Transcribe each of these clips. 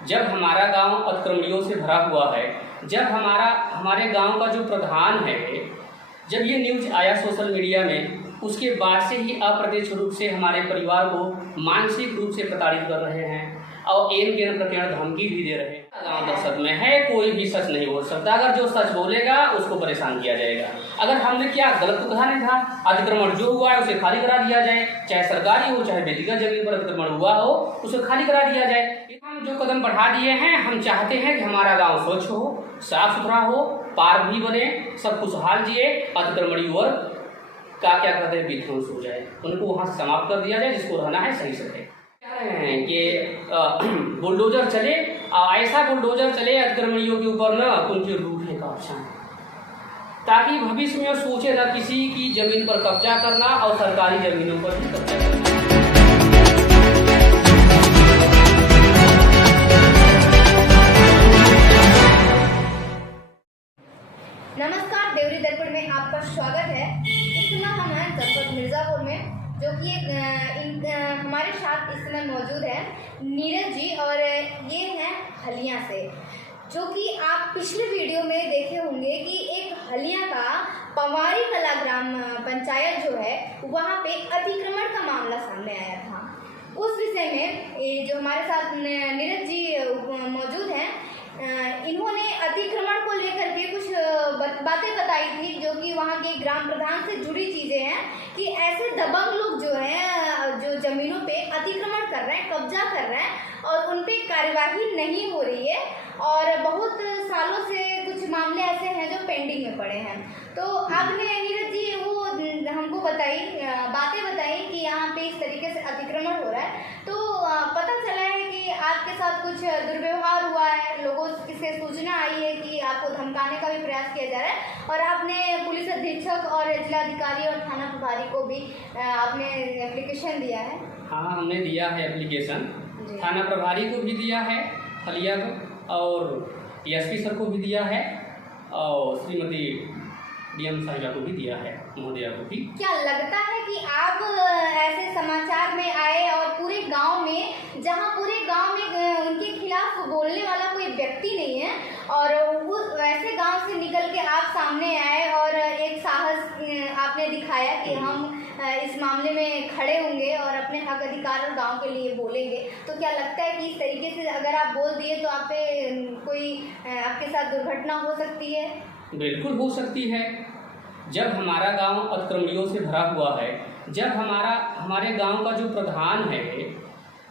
जब हमारा गांव अतिक्रमणियों से भरा हुआ है, जब हमारे गांव का जो प्रधान है, जब ये न्यूज आया सोशल मीडिया में, उसके बाद से ही अप्रत्यक्ष रूप से हमारे परिवार को मानसिक रूप से प्रताड़ित कर रहे हैं और एक दिन प्रत्येक धमकी भी दे रहे हैं। गाँव दहशत में है, कोई भी सच नहीं बोल सकता। अगर जो सच बोलेगा उसको परेशान किया जाएगा। अगर हमने क्या गलत तो कहा नहीं था, अतिक्रमण जो हुआ है उसे खाली करा दिया जाए, चाहे सरकारी हो चाहे व्यक्तिगत जमीन पर अतिक्रमण हुआ हो उसे खाली करा दिया जाए। हम जो कदम बढ़ा दिए हैं, हम चाहते हैं कि हमारा गाँव स्वच्छ हो, साफ सुथरा हो, पार्क भी बने, सब खुशहाल जिए, अतिक्रमणी वर्ग का क्या कहते हैं विध्वंस हो जाए, उनको वहाँ समाप्त कर दिया जाए, जिसको रहना है सही से रहे। कह रहे हैं कि बुलडोजर चले, ऐसा बुलडोजर चले अतिक्रमणियों के ऊपर न उनके रूठे का ऑप्शन, ताकि भविष्य में सोचे न किसी की जमीन पर कब्जा करना और सरकारी जमीनों पर भी कब्जा करना। नमस्कार, देवरी दर्पण में आपका स्वागत है। इस समय हम हैं जनपद मिर्ज़ापुर में, जो कि हमारे साथ इस समय मौजूद है नीरज जी, और ये हैं हलिया से, जो कि आप पिछले वीडियो में देखे होंगे कि एक हलिया का पवारी कला ग्राम पंचायत जो है वहाँ पे अतिक्रमण का मामला सामने आया था। उस विषय में जो हमारे साथ नीरज जी मौजूद हैं, इन्होंने अतिक्रमण को लेकर के कुछ बातें बताई थी, जो कि वहाँ के ग्राम प्रधान से जुड़ी चीज़ें हैं कि ऐसे दबंग लोग जो हैं जो ज़मीनों पे अतिक्रमण कर रहे हैं, कब्जा कर रहे हैं और उन पे कार्यवाही नहीं हो रही है, और बहुत सालों से कुछ मामले ऐसे हैं जो पेंडिंग में पड़े हैं। तो आपने नीरज जी वो हमको बातें बताई कि यहाँ पे इस तरीके से अतिक्रमण हो रहा है, तो पता चला है कि आपके साथ कुछ दुर्व्यवहार हुआ है, लोगों से सूचना आई है कि आपको धमकाने का भी प्रयास किया जा रहा है, और आपने पुलिस अधीक्षक और जिलाधिकारी और थाना प्रभारी को भी आपने एप्लीकेशन दिया है। हाँ, हमने दिया है एप्लीकेशन, थाना प्रभारी को भी दिया है हलिया को, और एसपी सर को भी दिया है, और श्रीमती डीएम साहिबा को भी दिया है, महोदया को भी। क्या लगता है कि आप ऐसे समाचार में आए और पूरे गांव में, जहां पूरे गांव में उनके खिलाफ बोलने वाला कोई व्यक्ति नहीं है, और वैसे गांव से निकल के आप सामने आए और एक साहस आपने दिखाया कि हम इस मामले में खड़े होंगे और अपने हक अधिकार और गांव के लिए बोलेंगे, तो क्या लगता है कि इस तरीके से अगर आप बोल दिए तो आप पे कोई आपके साथ दुर्घटना हो सकती है? बिल्कुल हो सकती है। जब हमारा गांव अतिक्रमणियों से भरा हुआ है, जब हमारे गांव का जो प्रधान है,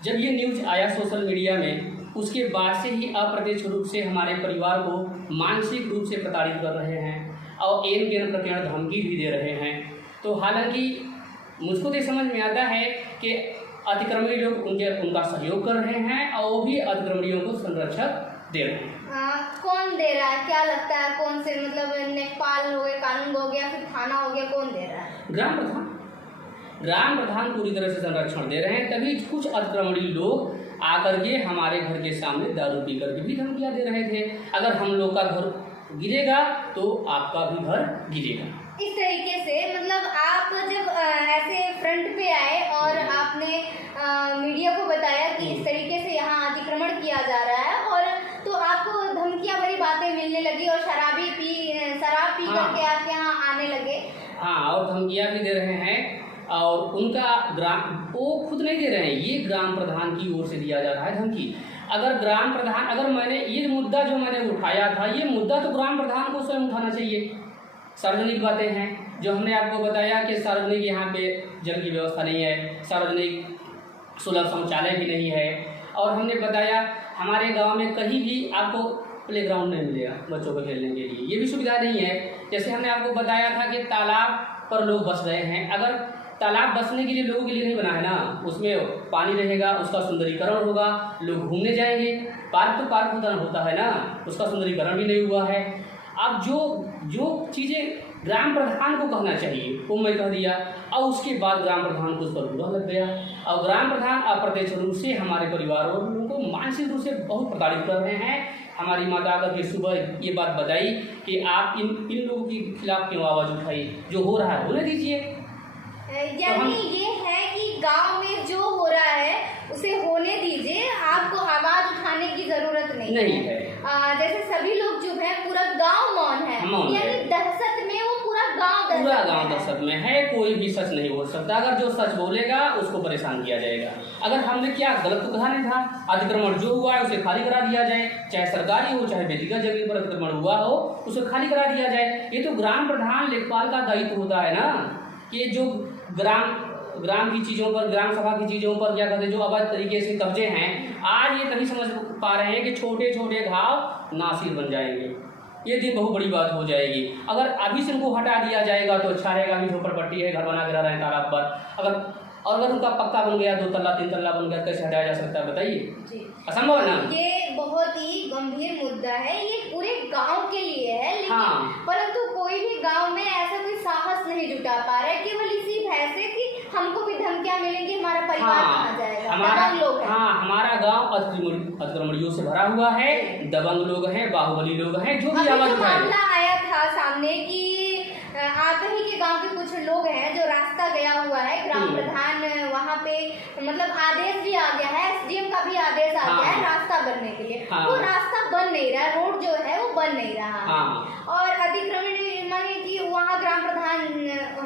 जब ये न्यूज आया सोशल मीडिया में, उसके बाद से ही अप्रत्यक्ष रूप से हमारे परिवार को मानसिक रूप से प्रताड़ित कर रहे हैं और एक दिन प्रत्येक धमकी भी दे रहे हैं। तो हालांकि मुझको तो समझ में आता है कि अतिक्रमणी लोग उनका सहयोग कर रहे हैं और वो भी अतिक्रमणियों को संरक्षक दे रहे हैं। कौन दे रहा है, क्या लगता है कौन से, मतलब लेखपाल हो गए, कानून हो गया, फिर थाना हो गया, कौन दे रहा है? ग्राम प्रधान पूरी तरह से संरक्षण दे रहे हैं। तभी कुछ अतिक्रमणी लोग आकर के हमारे घर के सामने दारू पी करके भी धमकियां दे रहे थे, अगर हम लोग का घर गिरेगा तो आपका भी घर गिरेगा। इस तरीके से मतलब आप जब ऐसे फ्रंट पे आए और आपने मीडिया को बताया कि इस तरीके से यहाँ अतिक्रमण किया जा रहा है, और तो आपको धमकियां भरी बातें मिलने लगी और शराब पी करके आप यहाँ आने लगे। हाँ, और धमकियां भी दे रहे हैं, और उनका वो खुद नहीं दे रहे हैं, ये ग्राम प्रधान की ओर से दिया जा रहा है धमकी। अगर मैंने ये मुद्दा जो मैंने उठाया था, ये मुद्दा तो ग्राम प्रधान को स्वयं उठाना चाहिए। सार्वजनिक बातें हैं, जो हमने आपको बताया कि सार्वजनिक यहाँ पे जल की व्यवस्था नहीं है, सार्वजनिक सुलभ शौचालय भी नहीं है, और हमने बताया हमारे गांव में कहीं भी आपको प्लेग्राउंड नहीं मिलेगा बच्चों को खेलने के लिए, ये भी सुविधा नहीं है। जैसे हमने आपको बताया था कि तालाब पर लोग बस रहे हैं, अगर तालाब बसने के लिए लोगों के लिए नहीं बना है ना, उसमें पानी रहेगा, उसका सुंदरीकरण होगा, लोग घूमने जाएंगे, पार्क तो पार्क होता है ना, उसका सुंदरीकरण भी नहीं हुआ है। अब जो चीज़ें ग्राम प्रधान को कहना चाहिए वो मैं कह दिया, और उसके बाद ग्राम प्रधान को उस पर बुरा लग गया, और ग्राम प्रधान अप्रत्यक्ष रूप से हमारे परिवार और लोगों को मानसिक रूप से बहुत प्रताड़ित कर रहे हैं। हमारी माता आकर के सुबह ये बात बताई कि आप इन लोगों के खिलाफ क्यों आवाज़ उठाई, जो हो रहा है होने दीजिए। यानी ये है कि गांव में जो हो रहा है उसे होने दीजिए, आपको आवाज़ उठाने की जरूरत नहीं है। जैसे सभी लोग चुप हैं, पूरा गांव मौन है, यानी दहशत में वो पूरा गांव दहशत में है। कोई भी सच नहीं बोल सकता। अगर जो सच बोलेगा उसको परेशान किया जाएगा। अगर हमने क्या गलत तो कहा नहीं था, अतिक्रमण जो हुआ है उसे खाली करा दिया जाए, चाहे सरकारी हो चाहे व्यक्तिगत जमीन पर अतिक्रमण हुआ हो उसे खाली करा दिया जाए। ये तो ग्राम प्रधान लेखपाल का दायित्व होता है ना, कि जो ग्राम की चीज़ों पर, ग्राम सभा की चीज़ों पर क्या कहते हैं, जो अवैध तरीके से कब्जे हैं, आज ये तभी समझ पा रहे हैं कि छोटे छोटे घाव नासिर बन जाएंगे। ये दिन बहुत बड़ी बात हो जाएगी। अगर अभी से इनको हटा दिया जाएगा तो अच्छा रहेगा। अभी झोपड़पट्टी है, घर बना के रह रहे हैं तालाब पर, अगर उनका पक्का बन गया, 2 तल्ला 3 तल्ला बन गया, कैसे हटाया जा सकता है बताइए? असंभव है ना। ये बहुत ही गंभीर मुद्दा है, ये पूरे गांव के लिए है, लेकिन परंतु कोई भी गांव में ऐसा कोई साहस नहीं जुटा पा रहा है, केवल इसी भय से कि हमको भी धमकियां मिलेंगी, हमारा परिवार कहाँ जाएगा। हमारा गांव अतिक्रमणियों से भरा हुआ है, दबंग लोग हैं, बाहुबली लोग हैं, जो भी आवाज उठाए। मामला आया था सामने कि आप ही के गांव के कुछ लोग हैं जो रास्ता गया हुआ है, ग्राम प्रधान वहाँ पे मतलब आदेश भी आ गया है, एसडीएम का भी आदेश आ गया है रास्ता बनने के लिए। वो रास्ता बन नहीं रहा, रोड जो है वो बन नहीं रहा। और अतिक्रमण माने कि वहाँ ग्राम प्रधान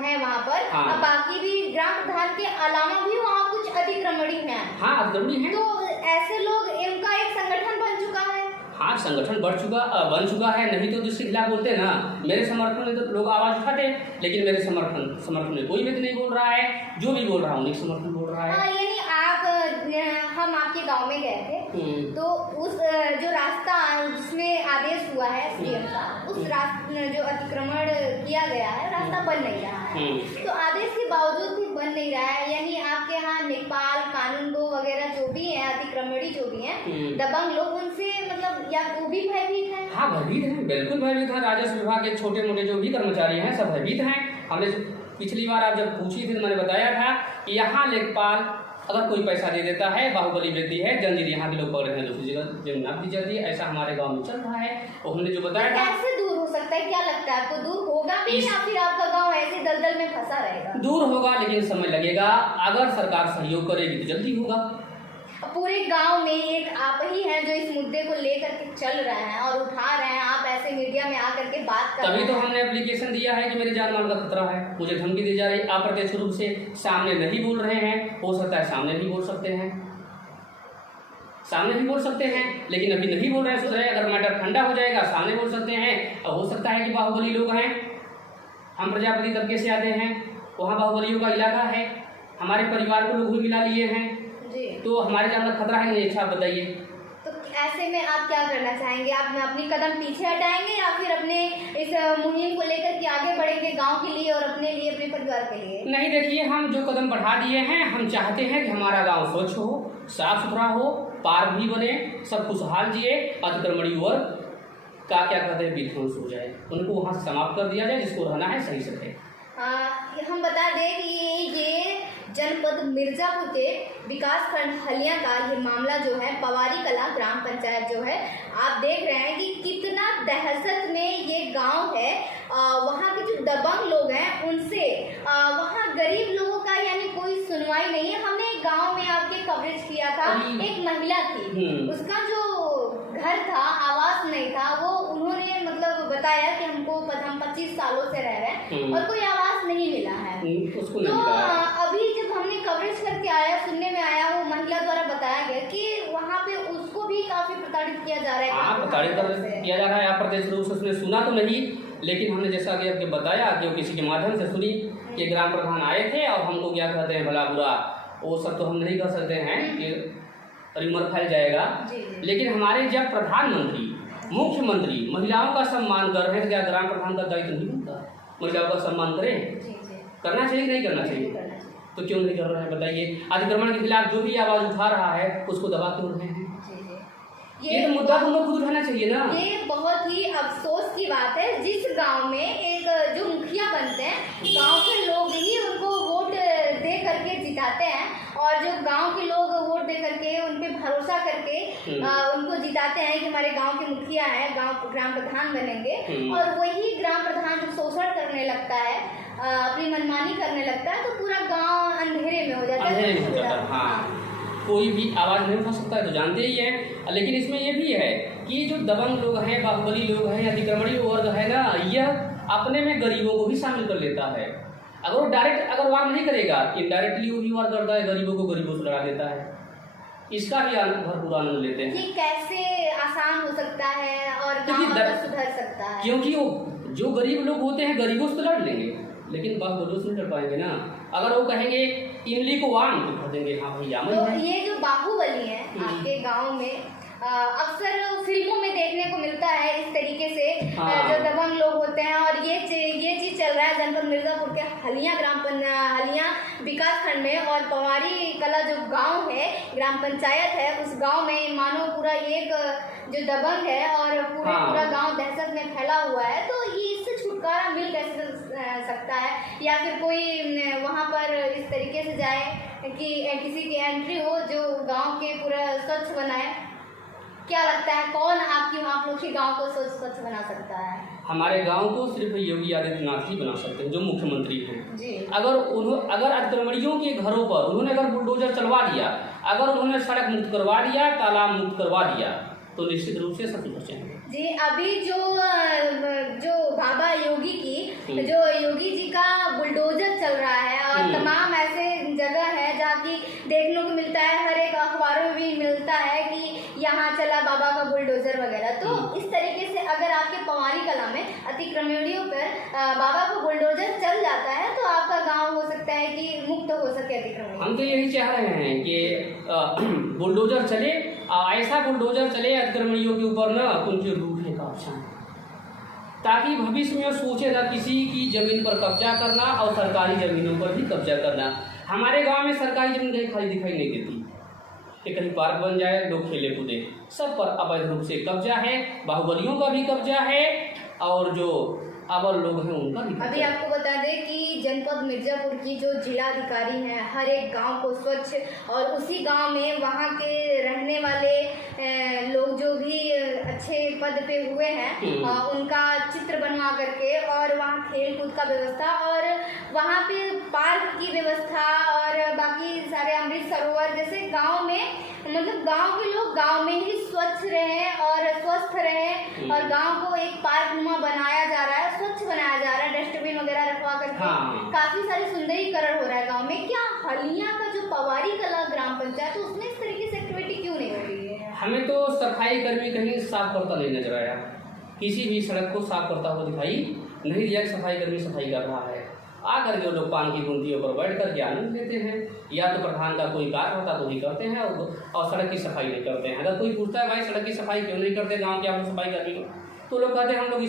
है वहाँ पर, बाकी भी ग्राम प्रधान के अलावा भी वहाँ कुछ अतिक्रमणी हैं। तो ऐसे लोग, इनका एक संगठन बन चुका है। हाँ, संगठन बन चुका है। नहीं तो जिसके खिलाफ बोलते हैं ना, मेरे समर्थन में तो लोग आवाज उठाते, लेकिन मेरे समर्थन में कोई भी नहीं बोल रहा है। जो भी बोल रहा हूँ उन्हीं समर्थन बोल रहा है। यानी हम आपके गांव में गए थे, तो उस जो रास्ता जिसमें आदेश हुआ है सीएम का, उस रास्ते जो अतिक्रमण किया गया है, रास्ता बन नहीं रहा है। तो आदेश के बावजूद भी बन नहीं रहा है, यानी आपके यहाँ नेपाल कानूनगो वगैरह जो भी है, अतिक्रमणी जो भी है, दबंग लोग, उनसे मतलब या वो भी भयभीत है? हाँ, भयभीत है, बिल्कुल भयभीत है। राजस्व विभाग के छोटे मोटे जो भी कर्मचारी हैं सब भयभीत हैं। हमने पिछली बार आप जब पूछी थी तो मैंने बताया था कि यहाँ लेखपाल अगर कोई पैसा दे देता है, बाहुबली व्यक्ति है, जंजीर यहाँ के लोग पकड़ रहे हैं, दूसरी जगह जमीन आप दी जाती है। ऐसा हमारे गांव में चल रहा है। और हमने जो बताया था, कैसे दूर हो सकता है, क्या लगता है आपको? दूर होगा भी या फिर आपका गांव ऐसे दलदल में फंसा रहेगा? दूर होगा, लेकिन समय लगेगा। अगर सरकार सहयोग करेगी तो जल्दी होगा। पूरे गांव में एक आप ही हैं जो इस मुद्दे को लेकर के चल रहे हैं और उठा रहे हैं, आप ऐसे मीडिया में आकर के बात कर रहे हैं। तभी तो हमने एप्लीकेशन दिया है कि मेरे जान माल का खतरा है, मुझे धमकी दी जा रही है। अप्रत्यक्ष रूप से सामने नहीं बोल रहे हैं, हो सकता है सामने भी बोल सकते हैं, लेकिन अभी नहीं बोल रहे हैं, सोच रहे हैं अगर मैटर ठंडा हो जाएगा सामने बोल सकते हैं। और हो सकता है कि बाहुबली लोग हैं, हम प्रजापति तबके से आते हैं, वहाँ बाहुबलियों का इलाका है, हमारे परिवार को लोग मिला लिए हैं, तो हमारे जान का खतरा है नहीं। अच्छा बताइए, तो ऐसे में आप क्या करना चाहेंगे? आप अपनी कदम पीछे हटाएंगे या फिर अपने इस मुहिम को लेकर के आगे बढ़ेंगे गांव के लिए और अपने लिए, अपने परिवार के लिए? नहीं, देखिए, हम जो कदम बढ़ा दिए हैं, हम चाहते हैं कि हमारा गांव स्वच्छ हो, साफ सुथरा हो, पार्क भी बने, सब खुशहाल जिए, अतिक्रमणी वर्ग का क्या कहते हैं विध्वंस हो जाए, उनको वहाँ से समाप्त कर दिया जाए, जिसको रहना है सही से रहे। हम बता दें कि ये जनपद मिर्जापुर के विकास खंड हलिया का ये मामला जो है, पवारी कला ग्राम पंचायत जो है, आप देख रहे हैं कि कितना दहशत में ये गांव है। वहाँ के जो दबंग लोग हैं उनसे वहाँ गरीब लोगों का यानी कोई सुनवाई नहीं है। हमने एक गांव में आपके कवरेज किया था, एक महिला थी, उसका जो घर था, आवास नहीं था, वो उन्होंने मतलब बताया कि हमको हम 25 सालों से रह रहे हैं और कोई आवास नहीं मिला है। तो अभी जब हमने कवरेज करके आया, सुनने में आया, वो महिला द्वारा बताया गया कि वहाँ पे उसको भी काफी प्रताड़ित किया जा रहा है। प्रताड़ित किया जा रहा है। अप्रत्यक्ष रूप से उसने सुना तो नहीं, लेकिन हमने जैसा कि आपको बताया कि वो किसी के माध्यम से सुनी कि ग्राम प्रधान आए थे और हमको क्या कहते हैं भला बुरा, वो सब तो हम नहीं कर सकते हैं कि रिमर फैल जाएगा। लेकिन हमारे जब प्रधानमंत्री, मुख्यमंत्री महिलाओं का सम्मान कर रहे हैं, तो क्या ग्राम प्रधान का दायित्व नहीं बनता महिलाओं का सम्मान करें? करना चाहिए, नहीं करना चाहिए? तो क्यों नहीं कर रहे हैं बताइए? अतिक्रमण के खिलाफ जो भी आवाज उठा रहा है उसको दबा क्यों रहे हैं? ये तो मुद्दा तुम लोग खुद उठाना चाहिए ना। ये बहुत ही अफसोस की बात है, जिस गांव में एक जो मुखिया बनते हैं, गांव के लोग ही उनको वोट दे करके जिताते हैं, और जो गांव के लोग वोट दे करके उन पे भरोसा करके उनको जिताते हैं कि हमारे गांव के मुखिया हैं, ग्राम प्रधान बनेंगे, और वही ग्राम प्रधान जो शोषण करने लगता है, अपनी मनमानी करने लगता है, तो पूरा गांव अंधेरे में हो जाता है। कोई भी आवाज़ नहीं उठा सकता है, तो जानते ही हैं। लेकिन इसमें ये भी है कि जो दबंग लोग हैं, बाहुबली लोग हैं, अतिक्रमणी वर्ग है ना, यह अपने में गरीबों को भी शामिल कर लेता है। अगर वो डायरेक्ट अगर वार नहीं करेगा, इनडायरेक्टली वो भी वार करता है, गरीबों को गरीबों से लड़ा देता है। इसका भी भरपूर आनंद लेते हैं। ये कैसे आसान हो सकता है और गाँव सुधर सकता है? क्योंकि वो जो गरीब लोग होते हैं गरीबों से तो लड़ लेंगे, लेकिन बाहुबलियों से नहीं लड़ पाएंगे ना। अगर वो कहेंगे इमली को वान तो कर देंगे, हाँ भैया। तो ये जो बाहुबली है आपके गांव में अक्सर फिल्मों में देखने को मिलता है इस तरीके से। हाँ। जो दबंग लोग होते हैं, और ये चीज चल रहा है जनपद मिर्जापुर के हलिया विकास खंड में, और पवारी कला जो गांव है, ग्राम पंचायत है, उस गांव में मानो पूरा एक जो दबंग है और पूरा गांव दहशत में फैला हुआ है। तो ये इससे छुटकारा मिल कैसे सकता है, या फिर कोई वहां पर इस तरीके से जाए कि किसी की एंट्री हो जो गांव के पूरा स्वच्छ बनाए? क्या लगता है कौन आप लोग के गांव को स्वच्छ बना सकता है? हमारे गांव को सिर्फ योगी आदित्यनाथ ही बना सकते हैं, जो मुख्यमंत्री हैं जी। अगर अतिक्रमणियों के घरों पर उन्होंने अगर बुलडोजर चलवा दिया, अगर उन्होंने सड़क मुक्त करवा दिया, तालाब मुक्त करवा दिया, तो निश्चित रूप से सब बचेंगे। जी, अभी जो बाबा योगी की जो योगी जी का बुलडोजर चल रहा है, और तमाम ऐसे जगह है जहाँ की देखने को मिलता है, हर एक अखबारों में भी मिलता है कि यहाँ चला बाबा का बुलडोजर वगैरह। तो इस तरीके से अगर आपके पवारी कला में अतिक्रमणियों पर बाबा का बुलडोजर चल जाता है, तो आपका गाँव हो सकता है कि मुक्त हो सके अतिक्रमण। हम तो यही चाह रहे हैं कि बुलडोजर चले, ऐसा बुलडोजर चले अतिक्रमणियों के ऊपर ना उनके रूठने का ऑप्शन, ताकि भविष्य में सोचे ना किसी की जमीन पर कब्जा करना और सरकारी जमीनों पर भी कब्जा करना। हमारे गांव में सरकारी जमीन कहीं खाली दिखाई नहीं देती कि कहीं पार्क बन जाए, लोग खेले कूदे, सब पर अवैध रूप से कब्जा है। बाहुबलियों का भी कब्जा है और जो अवर लोग हैं उनका भी। अभी आपको बता दें कि जनपद मिर्जापुर की जो जिलाधिकारी हैं, हर एक गांव को स्वच्छ, और उसी गांव में वहां के रहने वाले लोग जो भी अच्छे पद पे हुए हैं उनका चित्र बनवा करके, और वहां खेल कूद का व्यवस्था, और वहां पे पार्क की व्यवस्था, और बाकी सारे अमृत सरोवर जैसे गाँव में, मतलब गांव के लोग गांव में ही स्वच्छ रहें और स्वस्थ रहें, और गांव को एक पार्क नुमा बनाया जा रहा है, स्वच्छ बनाया जा रहा है, डस्टबिन वगैरह रखवा करके। काफी सारी सुंदरीकरण हो रहा है गांव में। क्या हलिया का जो पवारी कला ग्राम पंचायत, तो उसमें इस तरीके से एक्टिविटी क्यों नहीं हो रही है? हमें तो सफाई कर्मी कहीं साफ करता नहीं नजर आया, किसी भी सड़क को साफ करता हुआ दिखाई नहीं दिया। सफाई कर्मी सफाई कर रहा है, आकर के लोग पान की बूंदियों पर बैठ कर के आनंद लेते हैं, या तो प्रधान का कोई कार्य होता तो वही करते हैं, और सड़क की सफाई नहीं करते हैं। अगर कोई पूछता है भाई सड़क की सफाई क्यों नहीं करते गांव के आप लोग सफाई कर्मी, तो लोग कहते हैं हम लोग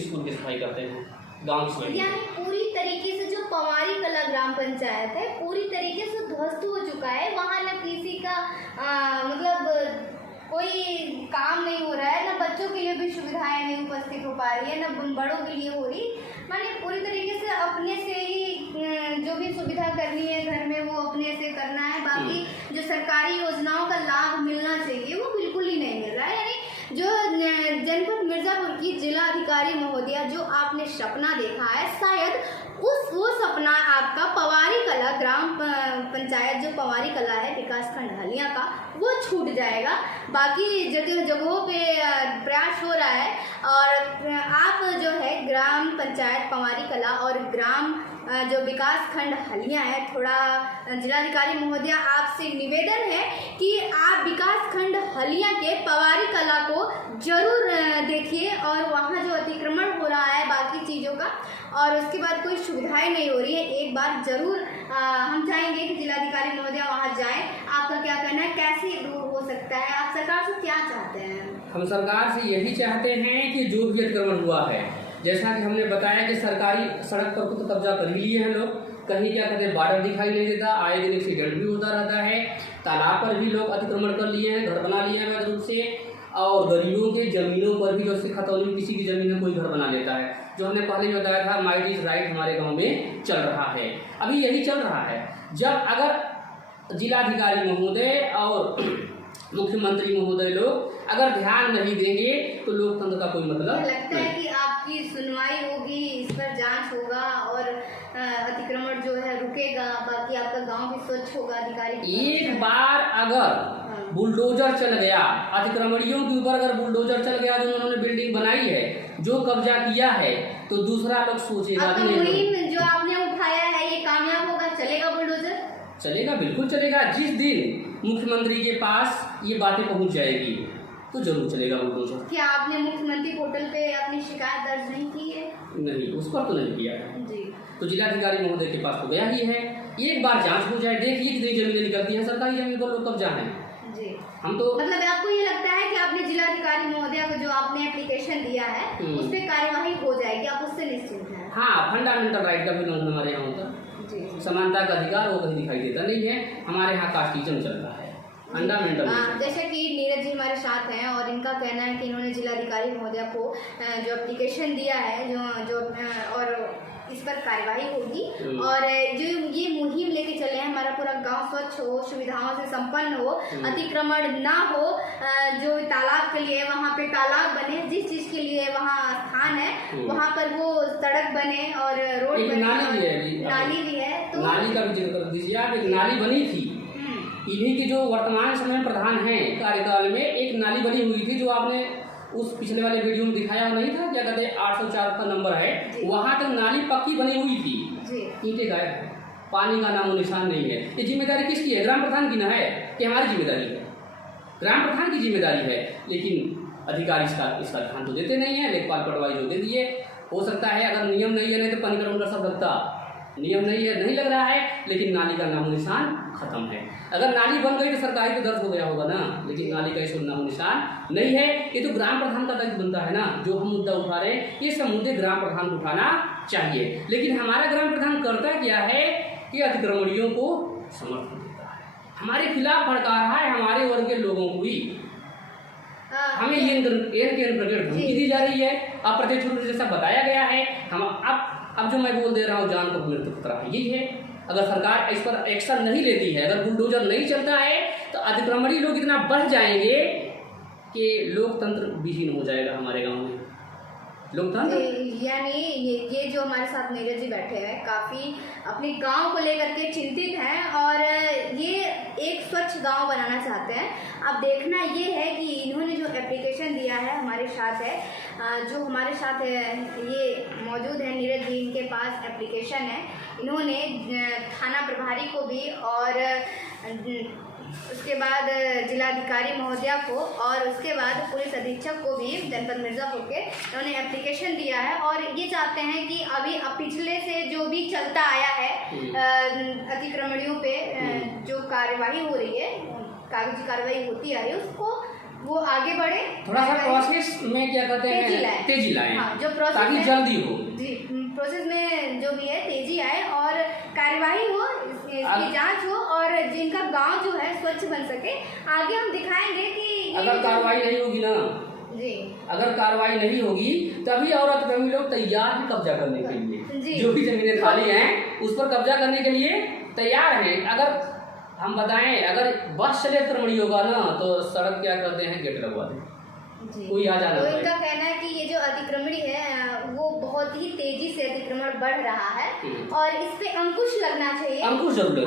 स्कूल की सफाई करते हैं, गांव की सफाई। यानी पूरी तरीके से जो पवारी कला ग्राम पंचायत है पूरी तरीके से ध्वस्त हो चुका है। वहाँ न किसी का मतलब कोई काम नहीं हो रहा है, न बच्चों के लिए भी सुविधाएं नहीं उपस्थित हो पा रही है, न बड़ों के लिए हो रही। माने पूरी तरीके से अपने से ही जो भी सुविधा करनी है घर में वो अपने से करना है, बाकी जो सरकारी योजनाओं का लाभ मिलना चाहिए वो बिल्कुल ही नहीं मिल रहा है। यानी जो जनपद मिर्जापुर की जिलाधिकारी महोदया जो आपने सपना देखा है, शायद वो सपना आपका पवारी कला ग्राम पंचायत जो पवारी कला है विकासखंड हलिया का, वो छूट जाएगा। बाकी जगहों पे प्रयास हो रहा है, और आप जो है ग्राम पंचायत पवारी कला और ग्राम जो विकास खंड हलिया है, थोड़ा जिलाधिकारी महोदया आपसे निवेदन है कि आप विकास खंड हलिया के पवारी कला को जरूर देखिए, और वहाँ जो अतिक्रमण हो रहा है बाकी चीज़ों का, और उसके बाद कोई सुविधाएं नहीं हो रही है, एक बार जरूर हम चाहेंगे कि जिलाधिकारी महोदया वहाँ जाएं। आपका क्या कहना है, कैसे दूर हो सकता है? आप सरकार से क्या चाहते हैं? हम सरकार से यही चाहते हैं कि जो भी अतिक्रमण हुआ है, जैसा कि हमने बताया कि सरकारी सड़क पर तो कब्जा कर ही लिए हैं लोग, कहीं क्या कहते हैं बॉर्डर दिखाई नहीं देता, आए दिन एक्सीडेंट भी होता रहता है, तालाब पर भी लोग अतिक्रमण कर लिए हैं, घर बना लिए हैं वैध रूप से, और गरीबों के जमीनों पर भी जैसे खतौनी किसी की जमीन में कोई घर बना लेता है, जो हमने पहले बताया था माइट इज राइट हमारे गाँव में चल रहा है, अभी यही चल रहा है। जब अगर जिलाधिकारी महोदय और मुख्यमंत्री महोदय लोग अगर ध्यान नहीं देंगे तो लोकतंत्र का कोई मतलब लगता है कि आपकी सुनवाई होगी, इस पर जांच होगा, और अतिक्रमण जो है रुकेगा, बाकी आपका गांव भी स्वच्छ होगा। अधिकारी एक बार अगर बुलडोजर चल गया, अतिक्रमणियों के ऊपर अगर बुलडोजर चल गया, जो उन्होंने बिल्डिंग बनाई है, जो कब्जा किया है, तो दूसरा लोग सोचेगा भी नहीं। मुहिम जो आपने उठाया है ये कामयाब होगा, चलेगा बुलडोजर? चलेगा, बिल्कुल चलेगा। जिस दिन मुख्यमंत्री के पास ये बातें पहुंच जाएगी तो जरूर चलेगा बुलडोजर। क्या आपने मुख्यमंत्री पोर्टल पे अपनी शिकायत दर्ज नहीं की है? नहीं, उस पर तो नहीं किया जी। तो जिलाधिकारी महोदय के पास तो गया ही है। एक बार जांच हो जाए, देखिए कितनी जमीनें निकलती हैं सरकारी जमीन पर लोग कब्जा है। जी। हम तो मतलब आपको ये लगता है कि आपने जिलाधिकारी महोदय को जो आपने एप्लीकेशन दिया है उस पर कार्यवाही हो जाएगी, आप उससे निश्चिंत हैं? हाँ, फंडामेंटल राइट का भी उल्लंघन हमारे यहाँ होता है। समानता का अधिकार वो कहीं दिखाई देता नहीं है। हमारे यहाँ कास्टिज्म चलता है, फंडामेंटल। जैसे कि नीरज जी हमारे साथ हैं और इनका कहना है कि इन्होंने जिलाधिकारी महोदय को जो एप्लीकेशन दिया है जो और इस पर कार्यवाही होगी, और जो ये मुहिम लेके चले हैं, हमारा पूरा गांव स्वच्छ हो, सुविधाओं से संपन्न हो, अतिक्रमण ना हो, जो तालाब के लिए वहाँ पे तालाब बने, जिस चीज के लिए वहाँ स्थान है वहाँ पर वो सड़क बने और रोड बने, नाली भी है। तो नाली का भी जिक्र कर दीजिए आप। एक नाली बनी थी, इन्हीं की जो वर्तमान समय प्रधान हैं कार्यकाल में, एक नाली बनी हुई थी जो आपने उस पिछले वाले वीडियो में दिखाया नहीं था, क्या कहते हैं 804 का नंबर है, वहां तक नाली पक्की बनी हुई थी, ईंटें गायब है, पानी का नामो निशान नहीं है। ये जिम्मेदारी किसकी है? ग्राम प्रधान की ना है कि हमारी जिम्मेदारी है? ग्राम प्रधान की जिम्मेदारी है, लेकिन अधिकारी इसका ध्यान तो देते नहीं है। लेखपाल पटवारी जो दे दिए, हो सकता है अगर नियम नहीं है, नहीं तो पंचकर्म का सब लगता, नियम नहीं है, नहीं लग रहा है, लेकिन नाली का नामो निशान खत्म है। अगर नाली बन गई तो सरकारी तो दर्ज हो गया होगा ना, लेकिन नाली का इसको नामो निशान नहीं है। ये तो ग्राम प्रधान का दायित्व बनता है ना, जो हम मुद्दा उठा रहे हैं, ये सब मुद्दे ग्राम प्रधान को उठाना चाहिए। लेकिन हमारा ग्राम प्रधान करता क्या है कि अतिक्रमणियों को समर्थन देता है, हमारे खिलाफ भड़का रहा है, हमारे वर्ग के लोगों को ही हमें ये प्रकट धमकी दी जा रही है, अप्रत्यक्ष रूप से जैसा बताया गया है। हम अब जो मैं बोल दे रहा हूँ, जान को मृत्यु खतरा है, यही है। अगर सरकार इस पर एक्शन नहीं लेती है, अगर बुलडोजर नहीं चलता है, तो अतिक्रमणी लोग इतना बढ़ जाएंगे कि लोकतंत्र विहीन हो जाएगा हमारे गांव में। लोकतंत्र यानी ये जो हमारे साथ नीरज जी बैठे हैं काफ़ी अपने गांव को लेकर के चिंतित हैं और ये एक स्वच्छ गांव बनाना चाहते हैं। अब देखना ये है कि इन्होंने जो एप्लीकेशन दिया है, हमारे साथ है, जो हमारे साथ ये मौजूद है नीरज जी, इनके पास एप्लीकेशन है। इन्होंने थाना प्रभारी को भी और उसके बाद जिलाधिकारी महोदया को और उसके बाद पुलिस अधीक्षक को भी जनपद मिर्ज़ापुर के उन्होंने एप्लीकेशन दिया है और ये चाहते हैं कि अभी पिछले से जो भी चलता आया है अतिक्रमणियों पे जो कार्यवाही हो रही है, कागजी कार्रवाई होती आ रही है, उसको वो आगे बढ़े, थोड़ा सा प्रोसेस में क्या कहते हैं तेजी लाएं, हाँ, जो प्रोसेस ताकि जल्दी हो जी, प्रोसेस में जो भी है तेजी आए और कार्यवाही हो, इसकी जांच हो और जिनका गांव जो है स्वच्छ बन सके। आगे हम दिखाएंगे कि अगर कार्रवाई नहीं होगी ना जी, अगर कार्रवाई नहीं होगी तभी औरत प्रेमी लोग तैयार हैं कब्जा करने के लिए, जो भी जमीनें खाली हैं उस पर कब्जा करने के लिए तैयार हैं। अगर हम बताएं, अगर बस चले अतिक्रमणी होगा ना तो सड़क क्या करते हैं, गेट लगवा दें, कोई आ जाना। तो इनका कहना है कि ये जो अतिक्रमणी है वो बहुत ही तेजी से अतिक्रमण बढ़ रहा है और इस पे अंकुश लगना चाहिए, अंकुश जरूर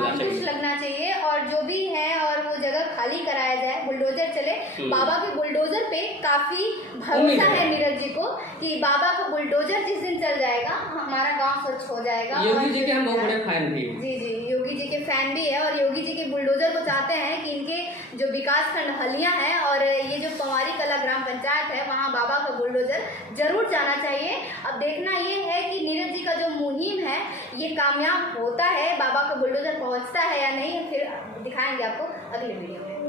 लगना चाहिए और जो भी है और वो जगह खाली कराया जाए, बुलडोजर चले। बाबा के बुलडोजर पे काफी भरोसा है नीरज जी को कि बाबा का बुलडोजर जिस दिन चल जाएगा हमारा गाँव स्वच्छ हो जाएगा। योगी जी के हम बहुत बड़े फैन भी, जी, योगी जी के फैन भी है और योगी जी के बुलडोजर को चाहते हैं कि इनके जो विकास खंड हलियाँ हैं और ये जो पंवारी कला ग्राम पंचायत है वहाँ बाबा का बुलडोजर जरूर जाना चाहिए। अब देखना ये है कि नीरज जी का जो मुहिम है ये कामयाब होता है, बाबा का बुलडोजर पहुँचता है या नहीं, फिर दिखाएंगे आपको अगले वीडियो में।